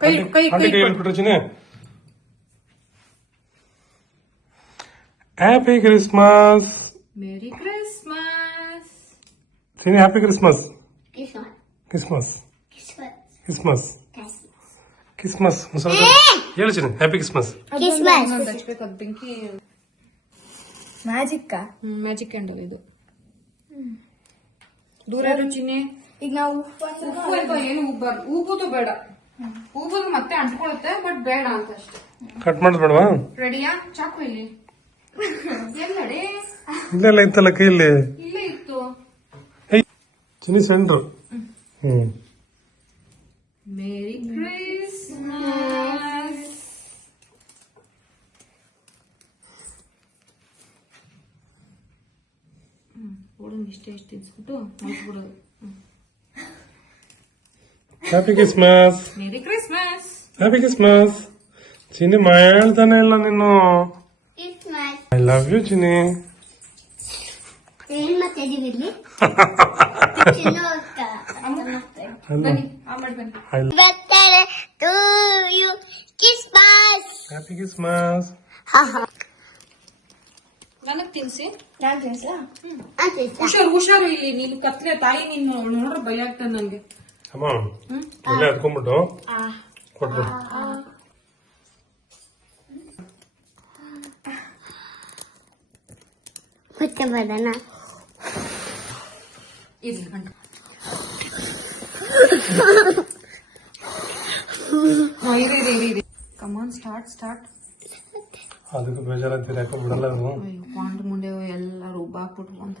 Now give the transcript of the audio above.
ಹೇಳ್ಬಿಟ್ರು Chinni. Happy Christmas. Merry Christmas. Chinni happy Christmas. Christmas Christmas Christmas Christmas ಹೇಳು Chinni happy Christmas. ಹಚ್ಬೇಕು ಬೆಂಕಿ. Magic magic candle ಇದು. ದೂರ ರುಚಿನಿ. ಈಗ ನಾವು ಉಪ್ಪು ಅಂತ ಏನು ಉಬ್ಬಾರ್ದು. ಉಬ್ಬುದು ಬೇಡ, ಉಬ್ಬುದು ಮತ್ತೆ ಅಂಟ್ಕೊಳುತ್ತೆ, ಬಟ್ ಬೇಡ ಅಂತ ಅಷ್ಟೇ. ಕಟ್ ಮಾಡೋದು ಬೇಡವಾ? ರೆಡಿಯಾ? ಚಾಕು ಇಲ್ಲಿ ಎಲ್ಲಡೆ ಇಲ್ಲೆಲ್ಲ ಇತ್ತಲ್ಲ ಕೈಯಲ್ಲಿ. ಇಲ್ಲೇ ಇತ್ತು. ಚಿನ್ನಿ ಸೆಂಟ್ರು. ಮೇರಿ ಕ್ರಿಸ್ಮಸ್. ಹುಡುಗ ಇಷ್ಟೇ ತಿನ್ಸ್ಬಿಟ್ಟು ಮುಗಿಸ್ಬಿಡೋದು. Happy Christmas. Merry Christmas. Happy Christmas. Chinni ಮಾಡ್ತಾನೆ ಇಲ್ಲ ನೀನು. I love you Chinni. Happy Christmas. ನನಗ್ ತಿನ್ಸಿ. ಹುಷಾರು ಹುಷಾರು ಇಲ್ಲಿ ನೀನು ಕತ್ಲೆ ತಾಯಿ ನೀನು ನೋಡ್ರೆ ಭಯ ಆಗ್ತದೆ ನನ್ಗೆ. ಅಮ್ಮ ಇಲ್ಲೇ ಹತ್ಕೊಂಡ್ಬಿಟ್ಟು ಕೊಟ್ಬಿಡು. ಮತ್ತೆ ಬರೋಣ. ಇರ್ಲಿ ಗಂಟು. ಇರಿ ಕಮಾನ್ ಸ್ಟಾರ್ಟ್. ಅದಕ್ಕೆ ಬೇಜಾರಾಗ್ತಿದೆ, ಯಾಕೋ ಬಿಡಲ್ಲ. ಪಾಂಡ್ ಮುಂಡೆ ಎಲ್ಲರೂ ಬಾಕ್ಬಿಟ್ರು ಅಂತ.